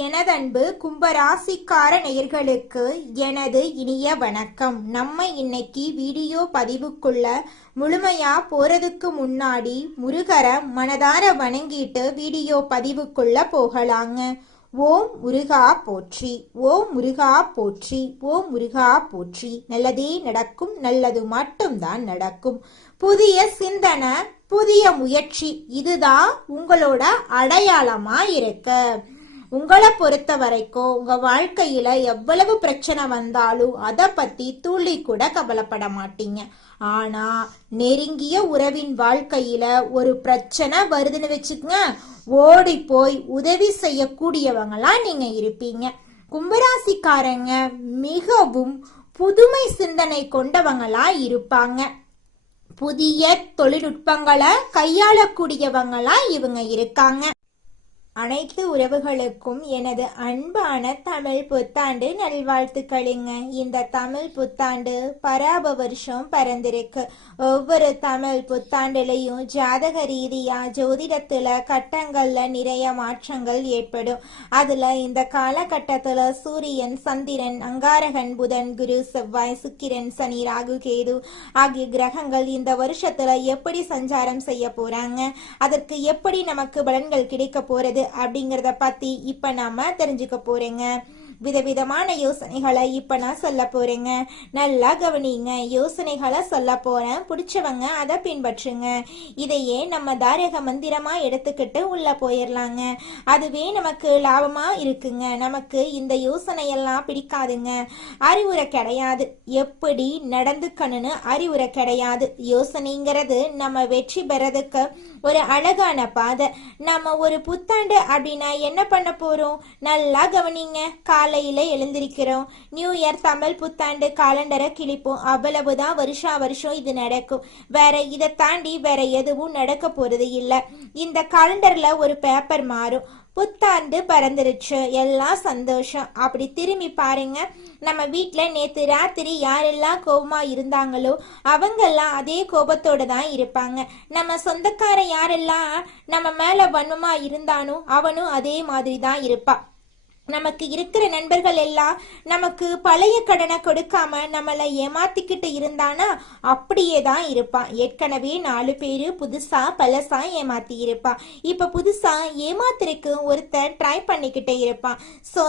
எனதன்பு கும்பராசிக்கார நேயர்களுக்கு எனது இனிய வணக்கம். நம்ம இன்னைக்கு வீடியோ பதிவுக்குள்ள முழுமையா போறதுக்கு முன்னாடி முருகரை மனதார வணங்கிட்டு வீடியோ பதிவுக்குள்ள போகலாங்க. ஓம் முருகா போற்றி, ஓம் முருகா போற்றி, ஓம் முருகா போற்றி. நல்லதே நடக்கும், நல்லது மட்டும்தான் நடக்கும். புதிய சிந்தனை, புதிய முயற்சி, இதுதான் உங்களோட அடையாளமா இருக்கு. உங்களை பொறுத்த வரைக்கும் உங்க வாழ்க்கையில எவ்வளவு பிரச்சனை வந்தாலும் அதை பத்தி துளி கூட கவலைப்பட மாட்டீங்க. ஆனா நெருங்கிய உறவின் வாழ்க்கையில ஒரு பிரச்சனை வருதுன்னு வச்சுக்கங்க, ஓடி போய் உதவி செய்யக்கூடியவங்களா நீங்க இருப்பீங்க. கும்பராசிக்காரங்க மிகவும் புதுமை சிந்தனை கொண்டவங்களா இருப்பாங்க. புதிய தொழில்நுட்பங்களை கையாளக்கூடியவங்களா இவங்க இருக்காங்க. அனைத்து உறவுகளுக்கும் எனது அன்பான தமிழ் புத்தாண்டு நல்வாழ்த்துக்களுங்க. இந்த தமிழ் புத்தாண்டு பராப வருஷம் பறந்திருக்கு. ஒவ்வொரு தமிழ் புத்தாண்டுலையும் ஜாதக ரீதியா ஜோதிடத்துல கட்டங்கள்ல நிறைய மாற்றங்கள் ஏற்படும். அதுல இந்த காலகட்டத்துல சூரியன், சந்திரன், அங்காரகன், புதன், குரு, செவ்வாய், சுக்கிரன், சனி, ராகு, கேது ஆகிய கிரகங்கள் இந்த வருஷத்துல எப்படி சஞ்சாரம் செய்ய போறாங்க, அதற்கு எப்படி நமக்கு பலன்கள் கிடைக்க போறது அப்படிங்கறத பத்தி இப்ப நாம தெரிஞ்சுக்க போறேங்க. விதவிதமான யோசனைகளை இப்ப நான் சொல்ல போறேங்க. நல்லா கவனிங்க. யோசனைகளை சொல்ல போறேன், பிடிச்சவங்க அதை பின்பற்றுங்க. இதையே நம்ம தாரக மந்திரமா எடுத்துக்கிட்டு உள்ள போயிடலாங்க. அதுவே நமக்கு லாபமா இருக்குங்க. நமக்கு இந்த யோசனையெல்லாம் பிடிக்காதுங்க. அறிவுரை கிடையாது, எப்படி நடந்துக்கணும்னு அறிவுரை கிடையாது. யோசனைங்கிறது நம்ம வெற்றி பெறதுக்கு ஒரு அழகான பாதை. நம்ம ஒரு புத்தாண்டு அப்படின்னா என்ன பண்ண போறோம்? நல்லா கவனிங்க. காலையில எழுந்திருக்கிறோம், நியூ இயர் தமிழ் புத்தாண்டு காலண்டரை கிழிப்போம், அவ்வளவுதான். வருஷா வருஷம் இது நடக்கும். வேற இதை தாண்டி வேற எதுவும் நடக்க போறது இல்லை. இந்த காலண்டர்ல ஒரு பேப்பர் மாறும். புத்தாண்டு பறந்துருச்சு, எல்லாம் சந்தோஷம். அப்படி திரும்பி பாருங்க, நம்ம வீட்டுல நேத்து ராத்திரி யாரெல்லாம் கோபமா இருந்தாங்களோ அவங்கெல்லாம் அதே கோபத்தோட தான் இருப்பாங்க. நம்ம சொந்தக்கார யாரெல்லாம் நம்ம மேல வன்மமா இருந்தானோ அவனும் அதே மாதிரி தான் இருப்பான். நமக்கு இருக்கிற நண்பர்கள் எல்லாம் நமக்கு பழைய கடனை கொடுக்காம நம்மளை ஏமாத்திக்கிட்டு இருந்தானா அப்படியே தான் இருப்பான். ஏற்கனவே 4 பேரு புதுசா பழசா ஏமாத்தி இருப்பான். இப்ப புதுசா ஏமாத்திருக்கு ஒருத்தர் ட்ரை பண்ணிக்கிட்டே இருப்பான். ஸோ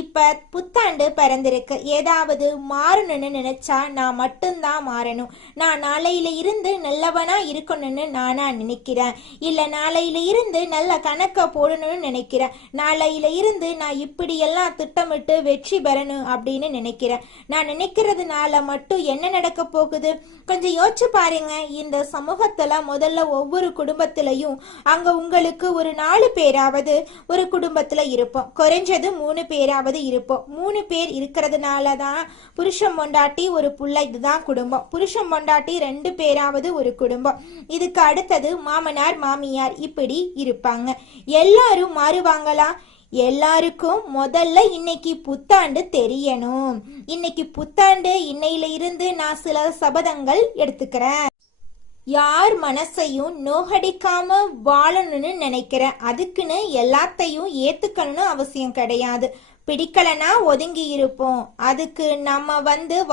இப்ப புத்தாண்டு பிறந்திருக்கு. ஏதாவது மாறணும்னு நினைச்சா நான் மட்டும்தான் மாறணும். நான் நாளையில இருந்து நல்லவனா இருக்கணும்னு நானா நினைக்கிறேன். இல்ல நாளையில இருந்து நல்ல கணக்க போடணும்னு நினைக்கிறேன். நாளையில இருந்து நான் இப்படி எல்லாம் திட்டமிட்டு வெற்றி பெறணும் அப்படின்னு நினைக்கிறேன். நான் நினைக்கிறதுனால மட்டும் என்ன நடக்க போகுது? கொஞ்சம் யோசிச்சு பாருங்க. இந்த சமூகத்துல முதல்ல ஒவ்வொரு குடும்பத்திலையும் அங்க உங்களுக்கு ஒரு 4 பேராவது ஒரு குடும்பத்துல இருப்போம். குறைஞ்சது 3 பேராவது இருப்போம். 3 பேர் இருக்கிறதுனாலதான் புருஷன் பொண்டாட்டி ஒரு புள்ள, இதுதான் குடும்பம். புருஷன் பொண்டாட்டி 2 பேராவது ஒரு குடும்பம். இதுக்கு அடுத்தது மாமனார் மாமியார், இப்படி இருப்பாங்க. எல்லாரும் மாறுவாங்களா? எல்லாருக்கும் முதல்ல இன்னைக்கு புத்தாண்டு தெரியணும். இன்னைக்கு புத்தாண்டு, இன்னையில இருந்து நான் சில சபதங்கள் எடுத்துக்கிறேன். யார் மனசையும் நோகடிக்காம வாழணும்னு நினைக்கிறேன். அதுக்குன்னு எல்லாத்தையும் ஏத்துக்கணும்னு அவசியம் கிடையாது. பிடிக்கலனா ஒதுங்கி இருப்போம். அதுக்கு நம்ம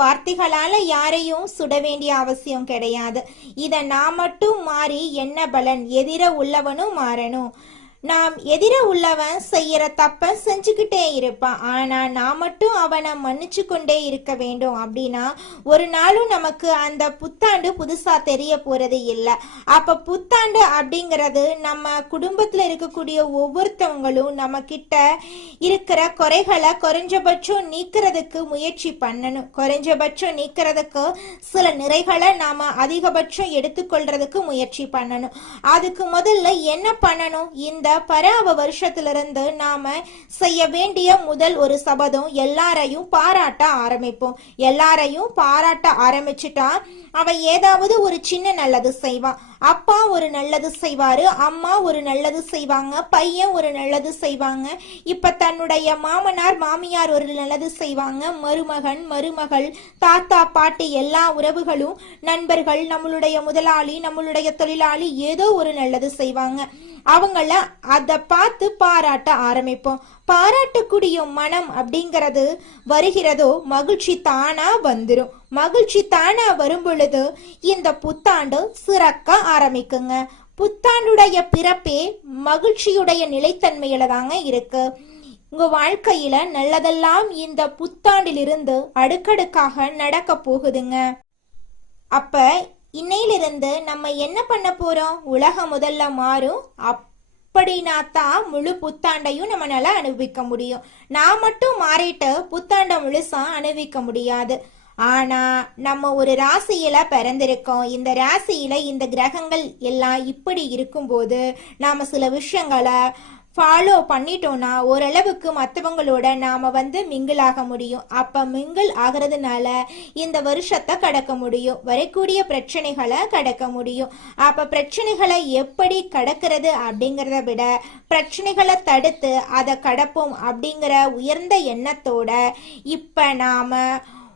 வார்த்தைகளால யாரையும் சுட வேண்டிய அவசியம் கிடையாது. இத நான் மட்டும் மாறி என்ன பலன்? எதிர உள்ளவனும் மாறணும். நாம் எதிர உள்ளவன் செய்யற தப்ப செஞ்சுக்கிட்டே இருப்பான். ஆனா நான் மட்டும் அவனை மன்னிச்சு கொண்டே இருக்க வேண்டும். அப்படின்னா ஒரு நாளும் நமக்கு அந்த புத்தாண்டு புதுசா தெரிய போறது இல்லை. அப்ப புத்தாண்டு அப்படிங்கிறது நம்ம குடும்பத்துல இருக்கக்கூடிய ஒவ்வொருத்தவங்களும் நம்ம கிட்ட இருக்கிற குறைகளை குறைஞ்சபட்சம் நீக்கிறதுக்கு முயற்சி பண்ணணும். குறைஞ்சபட்சம் நீக்கிறதுக்கு சில நிறைகளை நாம அதிகபட்சம் எடுத்துக்கொள்றதுக்கு முயற்சி பண்ணணும். அதுக்கு முதல்ல என்ன பண்ணணும்? இந்த பராப வருஷத்திலிருந்து நாம செய்ய வேண்டிய முதல் ஒரு சபதம், எல்லாரையும் பாராட்ட ஆரம்பிப்போம். எல்லாரையும் பாராட்ட ஆரம்பிச்சுட்டா அவன் ஏதாவது ஒரு சின்ன நல்லது செய்வான். அப்பா ஒரு நல்லது செய்வாரு, அம்மா ஒரு நல்லது செய்வாங்க, பையன் ஒரு நல்லது செய்வாங்க. இப்ப தன்னுடைய மாமனார் மாமியார் ஒரு நல்லது செய்வாங்க, மருமகன் மருமகள் தாத்தா பாட்டி எல்லா உறவுகளும் நண்பர்கள் நம்மளுடைய முதலாளி நம்மளுடைய தொழிலாளி ஏதோ ஒரு நல்லது செய்வாங்க. அவங்கள அதை பார்த்து பாராட்ட ஆரம்பிப்போம். பாராட்டக்கூடிய மனம் அப்படிங்கிறது வருகிறதோ மகிழ்ச்சி தானா வந்துடும். மகிழ்ச்சி தானா வரும் பொழுது இந்த புத்தாண்டு சிறக்க ஆரம்பிக்குங்க. புத்தாண்டுடைய பிறப்பே மகிழ்ச்சியுடைய நிலைத்தன்மையில தாங்க இருக்கு. உங்க வாழ்க்கையில நல்லதெல்லாம் இந்த புத்தாண்டிலிருந்து அடுக்கடுக்காக நடக்க போகுதுங்க. அப்ப இன்னையிலிருந்து நம்ம என்ன பண்ண போறோம்? உலகம் முதல்ல மாறும். அப்படின்னா தான் முழு புத்தாண்டையும் நம்மளால அனுபவிக்க முடியும். நான் மட்டும் மாறிட்டு புத்தாண்டை முழுசா அனுபவிக்க முடியாது. ஆனா நம்ம ஒரு ராசியில பிறந்திருக்கோம். இந்த ராசியில இந்த கிரகங்கள் எல்லாம் இப்படி இருக்கும்போது நாம சில விஷயங்களை ஃபாலோ பண்ணிட்டோம்னா ஓரளவுக்கு மற்றவங்களோட நாம மிங்கிள் ஆக முடியும். அப்ப மிங்கிள் ஆகிறதுனால இந்த வருஷத்தை கடக்க முடியும். வரக்கூடிய பிரச்சனைகளை கடக்க முடியும். அப்ப பிரச்சனைகளை எப்படி கடக்கிறது அப்படிங்கிறத விட பிரச்சனைகளை தடுத்து அதை கடப்போம் அப்படிங்கிற உயர்ந்த எண்ணத்தோட இப்ப நாம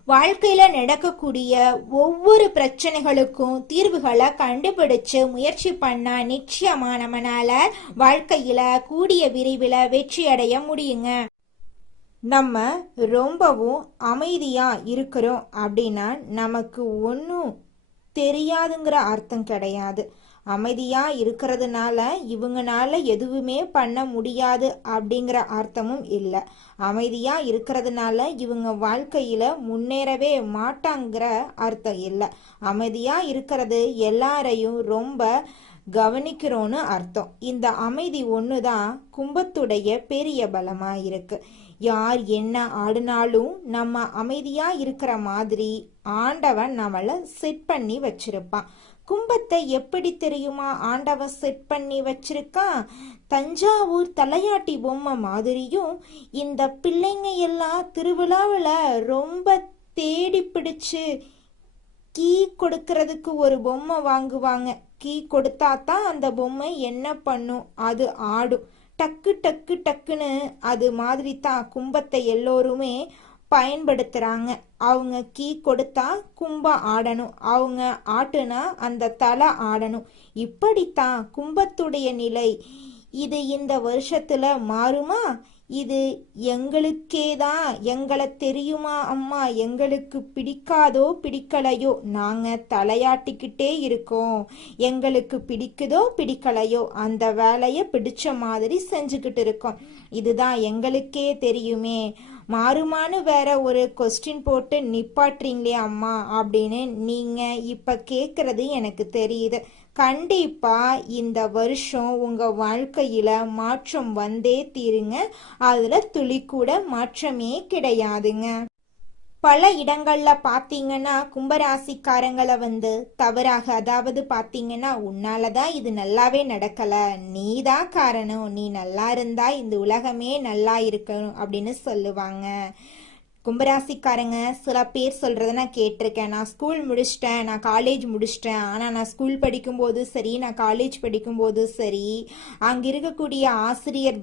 வாழ்க்கையில நடக்கக்கூடிய ஒவ்வொரு பிரச்சனைகளுக்கும் தீர்வுகளை கண்டுபிடிச்சு முயற்சி பண்ணா நிச்சயமா நம்மளால வாழ்க்கையில கூடிய விரைவில் வெற்றி அடைய முடியுங்க. நம்ம ரொம்பவும் அமைதியா இருக்கிறோம் அப்படின்னா நமக்கு ஒன்றும் தெரியாதுங்கிற அர்த்தம் கிடையாது. அமைதியா இருக்கிறதுனால இவங்கனால எதுவுமே பண்ண முடியாது அப்படிங்கிற அர்த்தமும் இல்லை. அமைதியா இருக்கிறதுனால இவங்க வாழ்க்கையில முன்னேறவே மாட்டாங்கிற அர்த்தம் இல்லை. அமைதியா இருக்கிறது எல்லாரையும் ரொம்ப கவனிக்கிறோன்னு அர்த்தம். இந்த அமைதி ஒண்ணுதான் கும்பத்துடைய பெரிய பலமா இருக்கு. யார் என்ன ஆடினாலும் நம்ம அமைதியா இருக்கிற மாதிரி ஆண்டவன் நம்மள செட் பண்ணி வச்சிருப்பான். கும்பத்தை எப்படி தெரியுமா ஆண்டவன் செட் பண்ணி வச்சிருக்கான்? தஞ்சாவூர் தலையாட்டி பொம்மை மாதிரியும் இந்த பிள்ளைங்க எல்லாம் திருவிழாவில் ரொம்ப தேடி பிடிச்சு கீ கொடுக்கறதுக்கு ஒரு பொம்மை வாங்குவாங்க. கீ கொடுத்தா தான் அந்த பொம்மை என்ன பண்ணும்? அது ஆடும். டக்கு டக்கு டக்குன்னு அது மாதிரி தான் கும்பத்தை எல்லோருமே பயன்படுத்துறாங்க. அவங்க கீ கொடுத்தா கும்பம் ஆடணும், அவங்க ஆட்டுனா அந்த தலை ஆடணும். இப்படித்தான் கும்பத்துடைய நிலை. இது இந்த வருஷத்துல மாறுமா? இது எங்களுக்கேதான். எங்களை தெரியுமா அம்மா? எங்களுக்கு பிடிக்காதோ பிடிக்கலையோ நாங்க தலையாட்டிக்கிட்டே இருக்கோம். எங்களுக்கு பிடிக்குதோ பிடிக்கலையோ அந்த வேலையை பிடிச்ச மாதிரி செஞ்சுக்கிட்டு இருக்கோம். இதுதான் எங்களுக்கே தெரியுமே. மாறுமானு வேற ஒரு கொஸ்டின் போட்டு நிப்பாட்டுறீங்களே அம்மா அப்படின்னு நீங்க இப்ப கேக்குறது எனக்கு தெரியுது. கண்டிப்பா இந்த வருஷம் உங்க வாழ்க்கையில மாற்றம் வந்தே தீருங்க. அதுல துளி கூட மாற்றமே கிடையாதுங்க. பல இடங்கள்ல பாத்தீங்கன்னா கும்பராசிக்காரங்களை தவறாக, அதாவது பாத்தீங்கன்னா உன்னாலதான் இது நல்லாவே நடக்கல, நீதான் காரணம், நீ நல்லா இருந்தா இந்த உலகமே நல்லா இருக்கணும் அப்படின்னு சொல்லுவாங்க. கும்பராசிக்காரங்க சில பேர் சொல்றத நான் கேட்டிருக்கேன். நான் ஸ்கூல் முடிச்சிட்டேன், நான் காலேஜ் முடிச்சிட்டேன். ஆனால் நான் ஸ்கூல் படிக்கும்போது சரி, நான் காலேஜ் படிக்கும்போது சரி, அங்கே இருக்கக்கூடிய ஆசிரியர்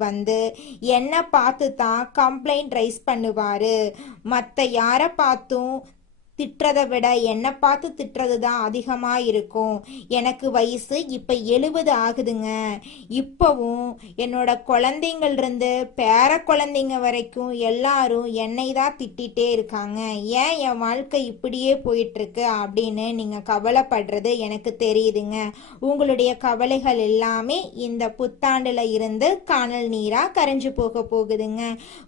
என்னை பார்த்து தான் கம்ப்ளைண்ட் ரைஸ் பண்ணுவார். மற்ற யாரை பார்த்தும் திட்டுறதை விட என்னை பார்த்து திட்டுறது தான் அதிகமாக இருக்கும். எனக்கு வயசு இப்போ 70 ஆகுதுங்க. இப்போவும் என்னோட குழந்தைங்கள்ருந்து பேர குழந்தைங்க வரைக்கும் எல்லாரும் என்னை தான் திட்டிகிட்டே இருக்காங்க. ஏன் என் வாழ்க்கை இப்படியே போயிட்டுருக்கு அப்படின்னு நீங்கள் கவலைப்படுறது எனக்கு தெரியுதுங்க. உங்களுடைய கவலைகள் எல்லாமே இந்த புத்தாண்டில் இருந்து காணல் நீராக கரைஞ்சு போக போகுதுங்க.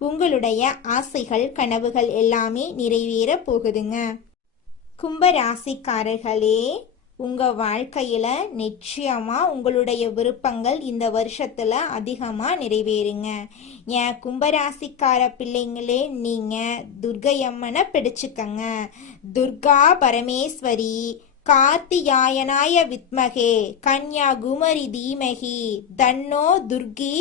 உங்களுடைய ஆசைகள் கனவுகள் எல்லாமே நிறைவேற போகுதுங்க. கும்பராசிக்காரர்களே, உங்க வாழ்க்கையில நிச்சயமா உங்களுடைய விருப்பங்கள் இந்த வருஷத்துல அதிகமா நிறைவேறுங்க. என் கும்பராசிக்கார பிள்ளைங்களே, நீங்க துர்க்கையம்மனை பிடிச்சுக்கங்க. துர்கா பரமேஸ்வரி கார்த்தியாயனாய வித்மகே கன்யாகுமரி தீமகி தன்னோ துர்கி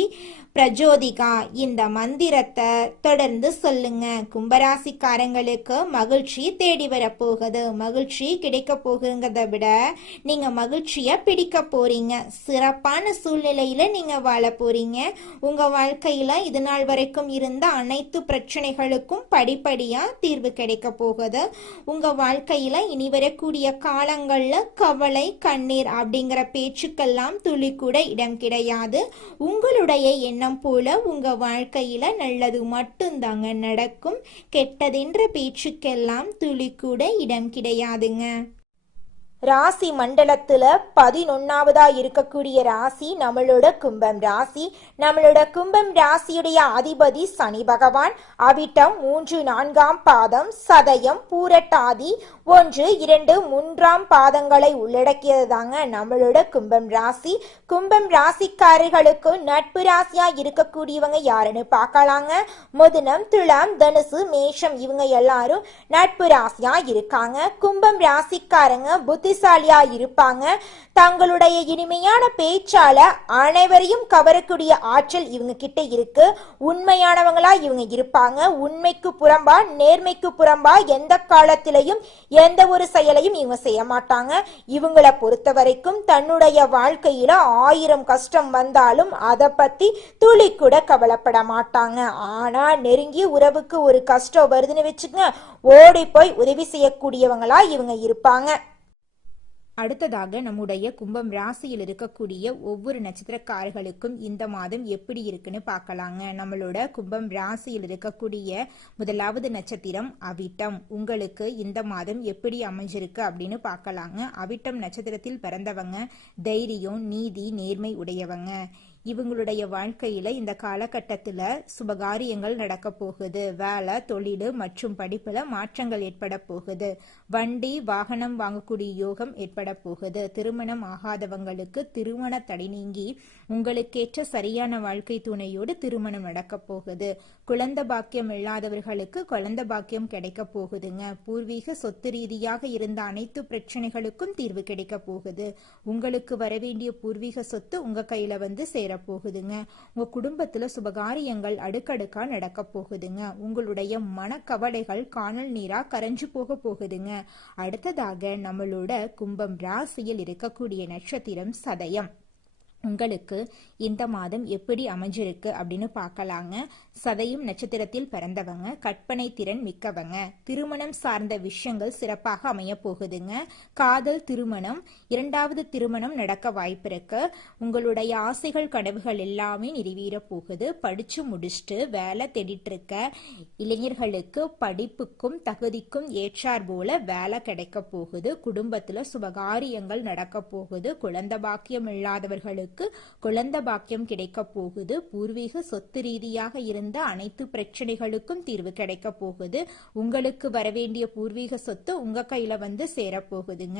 பிரஜோதிகா இந்த மந்திரத்தை தொடர்ந்து சொல்லுங்க. கும்பராசிக்காரங்களுக்கு மகிழ்ச்சி தேடி வரப்போகுது. மகிழ்ச்சி கிடைக்க போகுங்கிறத விட நீங்க மகிழ்ச்சிய பிடிக்க போறீங்க. சிறப்பான சூழ்நிலையில நீங்க வாழ போறீங்க. உங்க வாழ்க்கையில இது நாள் வரைக்கும் இருந்த அனைத்து பிரச்சனைகளுக்கும் படிப்படியா தீர்வு கிடைக்க போகுது. உங்க வாழ்க்கையில இனி வரக்கூடிய கால காலங்கள்ல கவலை கண்ணீர் அப்படிங்கிற பேச்சுக்கெல்லாம் துளி கூட இடம் கிடையாது. உங்களுடைய எண்ணம் போல உங்க வாழ்க்கையில நல்லது மட்டும்தாங்க நடக்கும். கெட்டதென்ற பேச்சுக்கெல்லாம் துளி கூட இடம் கிடையாதுங்க. ராசி மண்டலத்துல 11வதா இருக்கக்கூடிய ராசி நம்மளோட கும்பம் ராசி. நம்மளோட கும்பம் ராசியுடைய அதிபதி சனி பகவான். அவிட்டம் 3, 4ஆம் பாதம், சதயம், பூரட்டாதி 1, 2, 3ஆம் பாதங்களை உள்ளடக்கியது தாங்க நம்மளோட கும்பம் ராசி. கும்பம் ராசிக்காரர்களுக்கு நட்பு ராசியா இருக்கக்கூடியவங்க யாருன்னு பார்க்கலாங்க. மிதுனம், துலாம், தனுசு, மேஷம் இவங்க எல்லாரும் நட்பு ராசியா இருக்காங்க. கும்பம் ராசிக்காரங்க புத்திசாலியா இருப்பாங்க. தங்களுடைய இனிமையான பேச்சால அனைவரையும் கவரக்கூடிய ஆற்றல் இவங்க கிட்ட இருக்கு. உண்மையானவங்களா இவங்க இருப்பாங்க. உண்மைக்கு புறம்பா நேர்மைக்கு புறம்பா எந்த காலத்திலையும் எந்த ஒரு செயலையும் இவங்க செய்ய மாட்டாங்க. இவங்களை பொறுத்த வரைக்கும் தன்னுடைய வாழ்க்கையில 1000 கஷ்டம் வந்தாலும் அதை பத்தி துளி கூட கவலைப்பட மாட்டாங்க. ஆனா நெருங்கிய உறவுக்கு ஒரு கஷ்டம் வருதுன்னு வச்சுக்கோங்க, ஓடி போய் உதவி செய்யக்கூடியவங்களா இவங்க இருப்பாங்க. அடுத்ததாக நம்முடைய கும்பம் ராசியில் இருக்கக்கூடிய ஒவ்வொரு நட்சத்திரக்காரர்களுக்கும் இந்த மாதம் எப்படி இருக்குன்னு பார்க்கலாங்க. நம்மளோட கும்பம் ராசியில் இருக்கக்கூடிய 1வது நட்சத்திரம் அவிட்டம். உங்களுக்கு இந்த மாதம் எப்படி அமைஞ்சிருக்கு அப்படின்னு பார்க்கலாங்க. அவிட்டம் நட்சத்திரத்தில் பிறந்தவங்க தைரியம், நீதி, நேர்மை உடையவங்க. இவங்களுடைய வாழ்க்கையில இந்த காலகட்டத்தில் சுபகாரியங்கள் நடக்க போகுது. வேலை, தொழில் மற்றும் படிப்புல மாற்றங்கள் ஏற்பட போகுது. வண்டி வாகனம் வாங்கக்கூடிய யோகம் ஏற்பட போகுது. திருமணம் ஆகாதவங்களுக்கு திருமண தடை நீங்கி உங்களுக்கேற்ற சரியான வாழ்க்கை துணையோடு திருமணம் நடக்க போகுது. குழந்தை பாக்கியம் இல்லாதவர்களுக்கு குழந்தை பாக்கியம் கிடைக்க போகுதுங்க. பூர்வீக சொத்து ரீதியாக இருந்த அனைத்து பிரச்சனைகளுக்கும் தீர்வு கிடைக்க போகுது. உங்களுக்கு வரவேண்டிய பூர்வீக சொத்து உங்க கையில வந்து சேர போகுதுங்க. உங்க குடும்பத்துல சுபகாரியங்கள் அடுக்கடுக்கா நடக்க போகுதுங்க. உங்களுடைய மனக்கவலைகள் காணல் நீரா கரைஞ்சு போக போகுதுங்க. அடுத்ததாக நம்மளோட கும்பம் ராசியில் இருக்கக்கூடிய நட்சத்திரம் சதயம். உங்களுக்கு இந்த மாதம் எப்படி அமைஞ்சிருக்கு அப்படின்னு பார்க்கலாங்க. சதயம் நட்சத்திரத்தில் பிறந்தவங்க கற்பனை திறன் மிக்கவங்க. திருமணம் சார்ந்த விஷயங்கள் சிறப்பாக அமைய போகுதுங்க. காதல் திருமணம், 2வது திருமணம் நடக்க வாய்ப்பு இருக்கு. உங்களுடைய ஆசைகள் கனவுகள் எல்லாமே நிறைவேற போகுது. படிச்சு முடிச்சுட்டு வேலை தேடிட்டு இருக்க இளைஞர்களுக்கு படிப்புக்கும் தகுதிக்கும் ஏற்றார் போல வேலை கிடைக்க போகுது. குடும்பத்துல சுபகாரியங்கள் நடக்க போகுது. குழந்தை பாக்கியம் இல்லாதவர்களுக்கு குழந்தை பாக்கியம் கிடைக்க போகுது. பூர்வீக சொத்து ரீதியாக இருந்த அனைத்து பிரச்சனைகளுக்கும் தீர்வு கிடைக்க போகுது. உங்களுக்கு வரவேண்டிய பூர்வீக சொத்து உங்க கையில வந்து சேர போகுதுங்க.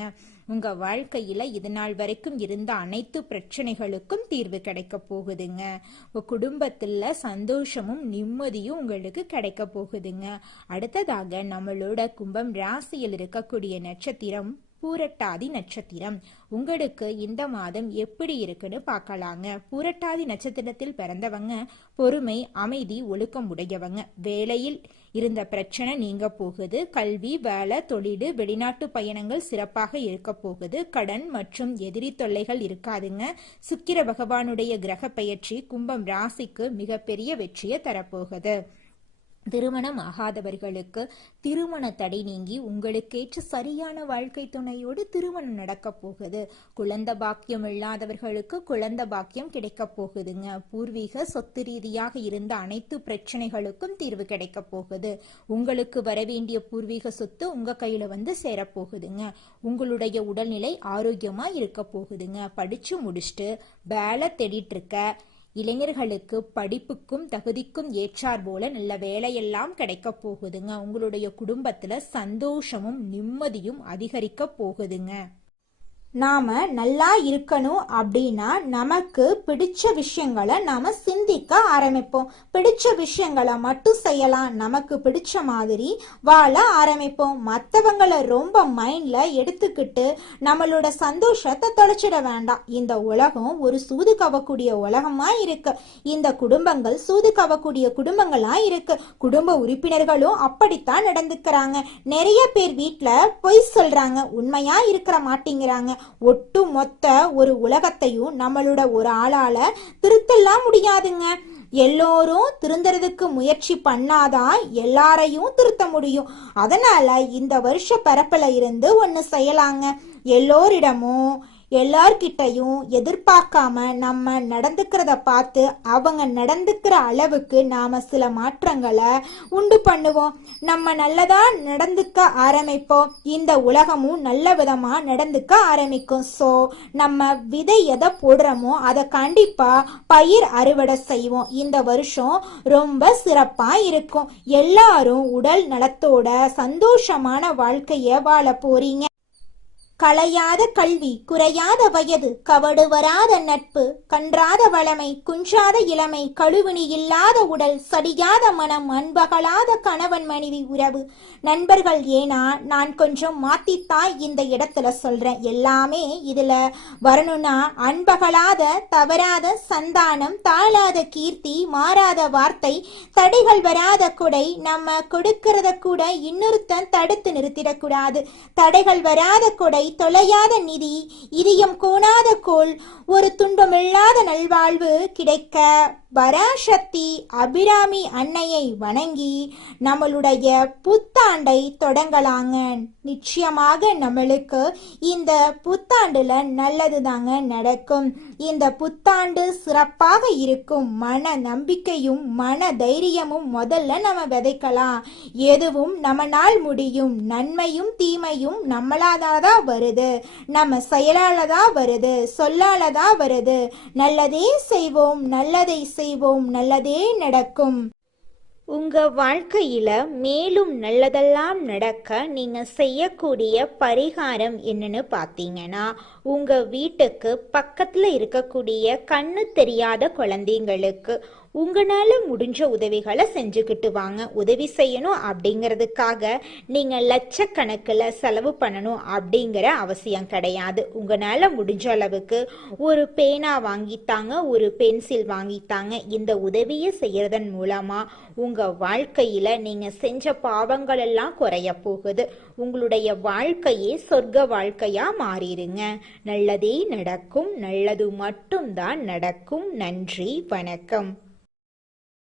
உங்க வாழ்க்கையில இது நாள் வரைக்கும் இருந்த அனைத்து பிரச்சனைகளுக்கும் தீர்வு கிடைக்க போகுதுங்க. உங்க குடும்பத்துல சந்தோஷமும் நிம்மதியும் உங்களுக்கு கிடைக்க போகுதுங்க. அடுத்ததாக நம்மளோட கும்பம் ராசியில் இருக்கக்கூடிய நட்சத்திரம் பூரட்டாதி நட்சத்திரம். உங்களுக்கு இந்த மாதம் எப்படி இருக்குன்னு பார்க்கலாங்க. பூரட்டாதி நட்சத்திரத்தில் பிறந்தவங்க பொறுமை, அமைதி, ஒழுக்கம் உடையவங்க. வேலையில் இருந்த பிரச்சனை நீங்க போகுது. கல்வி, வேலை, தொழில், வெளிநாட்டு பயணங்கள் சிறப்பாக இருக்க போகுது. கடன் மற்றும் எதிரி தொல்லைகள் இருக்காதுங்க. சுக்கிர பகவானுடைய கிரக பெயர்ச்சி கும்பம் ராசிக்கு மிகப்பெரிய வெற்றியை தரப்போகுது. திருமணம் ஆகாதவர்களுக்கு திருமண தடை நீங்கி உங்களுக்கேற்ற சரியான வாழ்க்கை துணையோடு திருமணம் நடக்க போகுது. குழந்தை பாக்கியம் இல்லாதவர்களுக்கு குழந்தை பாக்கியம் கிடைக்க போகுதுங்க. பூர்வீக சொத்து ரீதியாக இருந்த அனைத்து பிரச்சனைகளுக்கும் தீர்வு கிடைக்க போகுது. உங்களுக்கு வரவேண்டிய பூர்வீக சொத்து உங்க கையில வந்து சேரப்போகுதுங்க. உங்களுடைய உடல்நிலை ஆரோக்கியமா இருக்க போகுதுங்க. படிச்சு முடிச்சுட்டு வேலை தேடிட்டு இருக்க இளைஞர்களுக்கு படிப்புக்கும் தகுதிக்கும் ஏற்றார் போல நல்ல வேலையெல்லாம் கிடைக்க போகுதுங்க. உங்களுடைய குடும்பத்துல சந்தோஷமும் நிம்மதியும் அதிகரிக்க போகுதுங்க. நாம நல்லா இருக்கணும் அப்படின்னா நமக்கு பிடிச்ச விஷயங்களை நாம சிந்திக்க ஆரம்பிப்போம். பிடிச்ச விஷயங்களை மட்டும் செய்யலாம். நமக்கு பிடிச்ச மாதிரி வாழ ஆரம்பிப்போம். மற்றவங்களை ரொம்ப மைண்ட்ல எடுத்துக்கிட்டு நம்மளோட சந்தோஷத்தை தொலைச்சிட வேண்டாம். இந்த உலகம் ஒரு சூது கவக்கூடிய உலகமா இருக்கு. இந்த குடும்பங்கள் சூது கவக்கூடிய குடும்பங்களா இருக்கு. குடும்ப உறுப்பினர்களும் அப்படித்தான் நடந்துக்கிறாங்க. நிறைய பேர் வீட்டுல பொய் சொல்றாங்க, உண்மையா இருக்கிற மாட்டேங்கிறாங்க. ஒட்டு மொத்த ஒரு உலகத்தையும் நம்மளோட ஒரு ஆளால திருத்தலாம் முடியாதுங்க. எல்லோரும் திருந்துறதுக்கு முயற்சி பண்ணாதான் எல்லாரையும் திருத்த முடியும். அதனால இந்த வருஷ பரப்புல இருந்து ஒண்ணு செய்யலாங்க. எல்லோரிடமும் எல்லார்கிட்டையும் எதிர்பார்க்காம நம்ம நடந்துக்கிறத பார்த்து அவங்க நடந்துக்கிற அளவுக்கு நாம சில மாற்றங்களை உண்டு பண்ணுவோம். நம்ம நல்லதா நடந்துக்க ஆரம்பிப்போம். இந்த உலகமும் நல்ல விதமா நடந்துக்க ஆரம்பிக்கும். ஸோ நம்ம விதை எதை போடுறோமோ அதை கண்டிப்பா பயிர் அறுவடை செய்வோம். இந்த வருஷம் ரொம்ப சிறப்பா இருக்கும். எல்லாரும் உடல் நலத்தோட சந்தோஷமான வாழ்க்கைய வாழ போறீங்க. களையாத கல்வி, குறையாத வயது, கவடு வராத நட்பு, கன்றாத வளமை, குன்றாத இளமை, கழுவினி இல்லாத உடல், சடியாத மனம், அன்பகலாத கணவன் மனைவி உறவு, நண்பர்கள். ஏன்னா நான் கொஞ்சம் மாத்தித்தான் இந்த இடத்துல சொல்றேன். எல்லாமே இதுல வரணும்னா அன்பகலாத, தவறாத சந்தானம், தாழாத கீர்த்தி, மாறாத வார்த்தை, தடைகள் வராத கொடை, நம்ம கொடுக்கறத கூட இன்னொருத்தன் தடுத்து நிறுத்திடக்கூடாது. தடைகள் வராத கொடை, தொலையாத நிதி, இதயம் கோணாத கோல், ஒரு துன்பமில்லாத நல்வாழ்வு கிடைக்க பராசக்தி அபிராமி அன்னையை வணங்கி நம்மளுடைய புத்தாண்டை தொடங்கலாங்க. நிச்சயமாக நம்மளுக்கு இந்த புத்தாண்டுல நல்லது தாங்க நடக்கும். இந்த புத்தாண்டு சிறப்பாக இருக்கும். மன நம்பிக்கையும் மன தைரியமும் முதல்ல நம்ம விதைக்கலாம். எதுவும் நம்மளால் முடியும். நன்மையும் தீமையும் நம்மளாதான் வருது. நம்ம செயலாலதான் வருது, சொல்லாலதான் வருது. நல்லதே செய்வோம், நல்லதை செய்வோம், நல்லதே நடக்கும். உங்க வாழ்க்கையில மேலும் நல்லதெல்லாம் நடக்க நீங்க செய்யக்கூடிய பரிகாரம் என்னன்னு பார்த்தீங்கன்னா, உங்க வீட்டுக்கு பக்கத்துல இருக்கக்கூடிய கண்ணு தெரியாத குழந்தைங்களுக்கு உங்களால முடிஞ்ச உதவிகளை செஞ்சுக்கிட்டு வாங்க. உதவி செய்யணும் அப்படிங்கிறதுக்காக நீங்க லட்சக்கணக்கில் செலவு பண்ணணும் அப்படிங்கிற அவசியம் கிடையாது. உங்களால முடிஞ்ச அளவுக்கு ஒரு பேனா வாங்கித்தாங்க, ஒரு பென்சில் வாங்கித்தாங்க. இந்த உதவியை செய்யறதன் மூலமா உங்க வாழ்க்கையில நீங்க செஞ்ச பாவங்கள் எல்லாம் குறைய போகுது. உங்களுடைய வாழ்க்கையே சொர்க்க வாழ்க்கையா மாறிடுங்க. நல்லதே நடக்கும். நல்லது மட்டும்தான் நடக்கும். நன்றி, வணக்கம்.